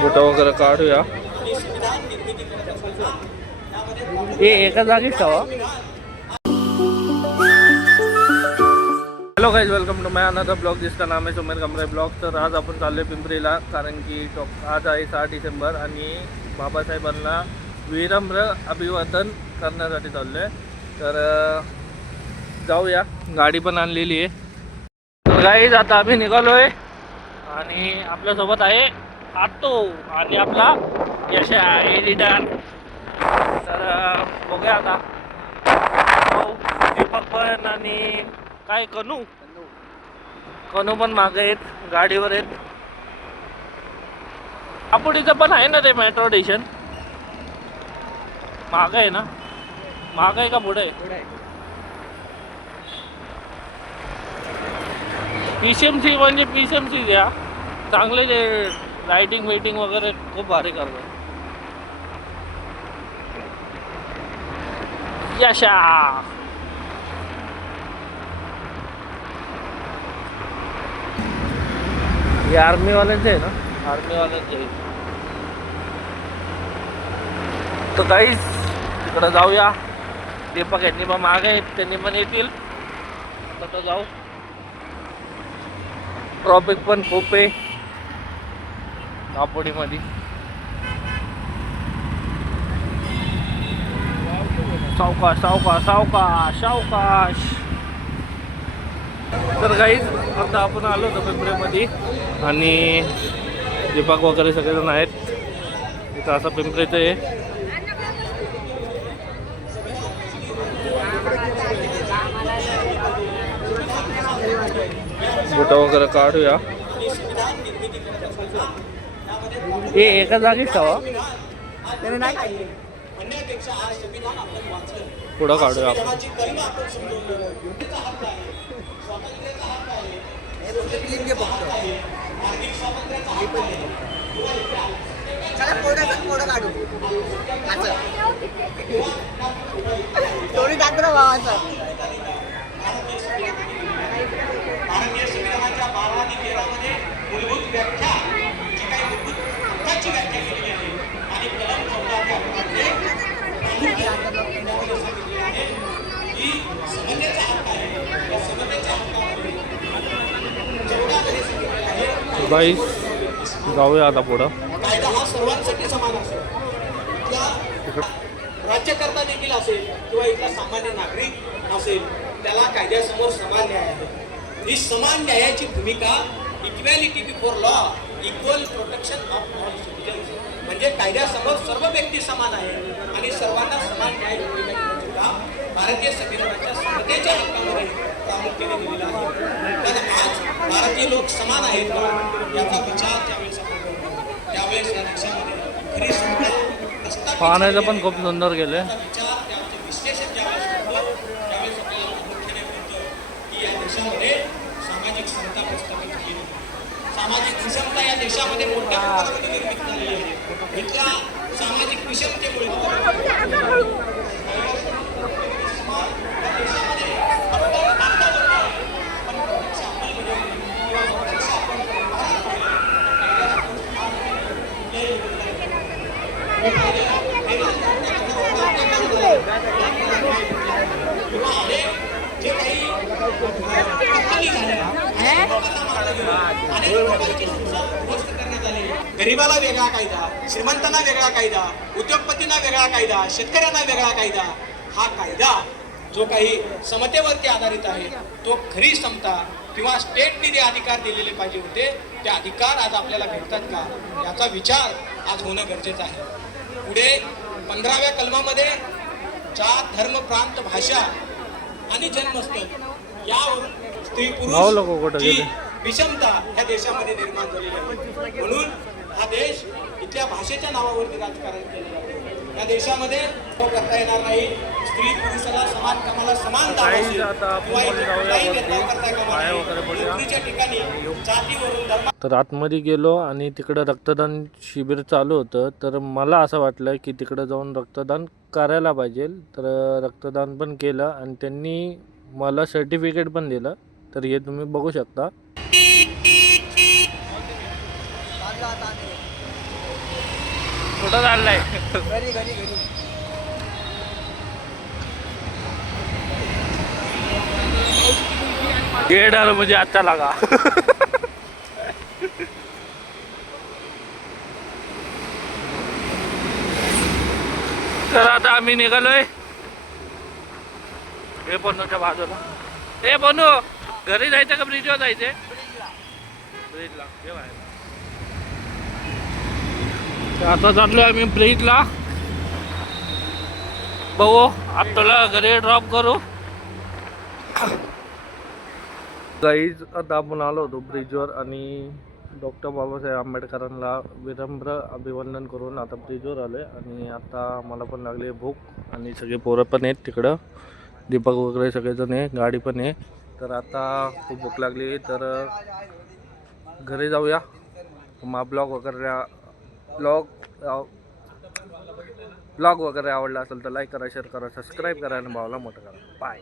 Photo वगैरे काढूया. हे एका जागीच ठेवा. Hello guys, welcome to my another blog जिसका नाम है सुमेर कमरे ब्लॉग. तर आज आपण चाललोय पिंपरीला, कारण की आज आहे 6 डिसेंबर आणि बाबासाहेबांना विनम्र अभिवादन करण्यासाठी चाललोय. तर जाऊया, गाडी पण आणलेली आहे. तर गाइस आता आम्ही निघालोय आणि आपल्यासोबत आहे आत्तो आणि आपला यशा एडिटर. तर बघूया आता. दीपक पण आणि काय कनू पण मागे आहेत, गाडीवर आहेत. आपुडीचं पण आहे ना ते मेट्रो स्टेशन, मागे आहे ना? मागे आहे का पुढे आहे? पीसीएमसी म्हणजे पीसीएमसी द्या, चांगले ते लाइटिंग वेटिंग वगैरे खूप भारी करतात. यशा हे आर्मी वाल्यांचे आहे ना, आर्मी वाल्यांचे आहे. तर गाईस तिकडं जाऊया. दीपक यांनी पण मागे आहेत, त्यांनी पण येतील. तर जाऊ. ट्रॉफिक पण खूप आहे दापोडीमध्ये. सावकाश सावकाश सावकाश सावकाश. तर गाईज आता आपण आलो होतो पिंपरीमध्ये आणि दीपक वगैरे सगळेजण आहेत इथं. असं पिंपरीचं आहे. फोटो वगैरे काढूया. हे एका जागीच ठेवा. पुढं काढूया आपण. भारतीय संविधानाच्या 12 आणि 13 मध्ये मूलभूत व्याख्या जी काही मूलभूत हक्काची व्याख्या केलेली आहे आणि कलम 14 सांगितले आहे की समतेचा हक्क आहे. या समतेच्या हक्कामध्ये जेवढ्यामध्ये सांगितलेलं आहे. गाईस जाऊया आता पुढं. कायदा हा सर्वांसाठी समान असेल. राज्यकर्ता देखील असेल किंवा इथला सामान्य नागरिक असेल, त्याला कायद्यासमोर समान न्याय आहे. ही समान न्यायाची भूमिका equality before law, equal protection of all citizens, म्हणजे कायद्यासमोर सर्व व्यक्ती समान आहे आणि सर्वांना समान न्याय देण्याची काम भारतीय संविधानाच्या समतेच्या हक्कामध्ये प्रामुख्याने दिलेला आहे. तर आज भारतीय लोक समान आहेत का याचा विचार ज्यावेळेस आपण करतो त्यावेळेस या देशामध्ये खरी समता पाण्याचं पण खूप सुंदर गेले. विचार त्याचे विश्लेषण ज्यावेळेस करतो त्यावेळेस आपल्याला प्रामुख्याने कळतं की या देशामध्ये सामाजिक समता प्रस्थापित झाली नाही. सामाजिक विषमता या देशामध्ये मोठ्या प्रमाणामध्ये निर्मित झालेली आहे. इथल्या सामाजिक विषमतेमुळे गरीबाला वेगळा कायदा, श्रीमंतांना वेगळा कायदा, उद्योगपतींना वेगळा कायदा, शेतकऱ्यांना वेगळा कायदा. हा कायदा जो काही समतेवरती आधारित आहे तो खरी समता किंवा स्टेटने जे अधिकार दिलेले पाहिजे होते ते अधिकार आज आपल्याला भेटतात का याचा विचार आज होणं गरजेचं आहे. पुढे 15व्या कलमामध्ये जात, धर्म, प्रांत, भाषा आणि जन्मस्थळ यावरून स्त्री पुरुष विषमता ह्या देशामध्ये निर्माण झालेली आहे. म्हणून हा देश इथल्या भाषेच्या नावावरती राजकारण केलं जातं. या देशामध्ये करता येणार नाही. स्त्री पुरुषाला समान कामाला समान दाव असेल किंवा काही भेदभाव करता कामा नये. नोकरीच्या ठिकाणी जातीवरून धर्म. तर आतमध्ये गेलो आणि तिकडं रक्तदान शिबिर चालू होतं. तर मला असं वाटलं की तिकडं जाऊन रक्तदान करायला पाहिजे. तर रक्तदान पण केलं आणि त्यांनी मला सर्टिफिकेट पण दिलं. तर हे तुम्ही बघू शकता. कुठं चाललाय? घरी घरी घरी. येणार म्हणजे आजचा लागा. तर आता आम्ही निघालोय हे पन्नूच्या बाजूला. हे पन्नू घरी जायचं का ब्रिजवर जायचंय? ब्रिजला आता चाललोय आम्ही ब्रिजला. बघू आपल्याला घरी ड्रॉप करू. गाईज आता आपण आलो होतो ब्रिजवर आणि डॉक्टर बाबासाहेब आंबेडकरांना विनम्र अभिवंदन करून आता ब्रिजवर आलोय. आणि आता मला पण लागली भूक आणि सगळे पोरं पण आहेत तिकडं, दीपक वगैरे सगळेजण आहे, गाडी पण आहे. तर आता खूप भूक लागली तर घरी जाऊया. मग ब्लॉग वगैरे आवडला असेल तर लाईक करा, शेअर करा, सबस्क्राईब करा आणि भावाला मोठं करा. बाय.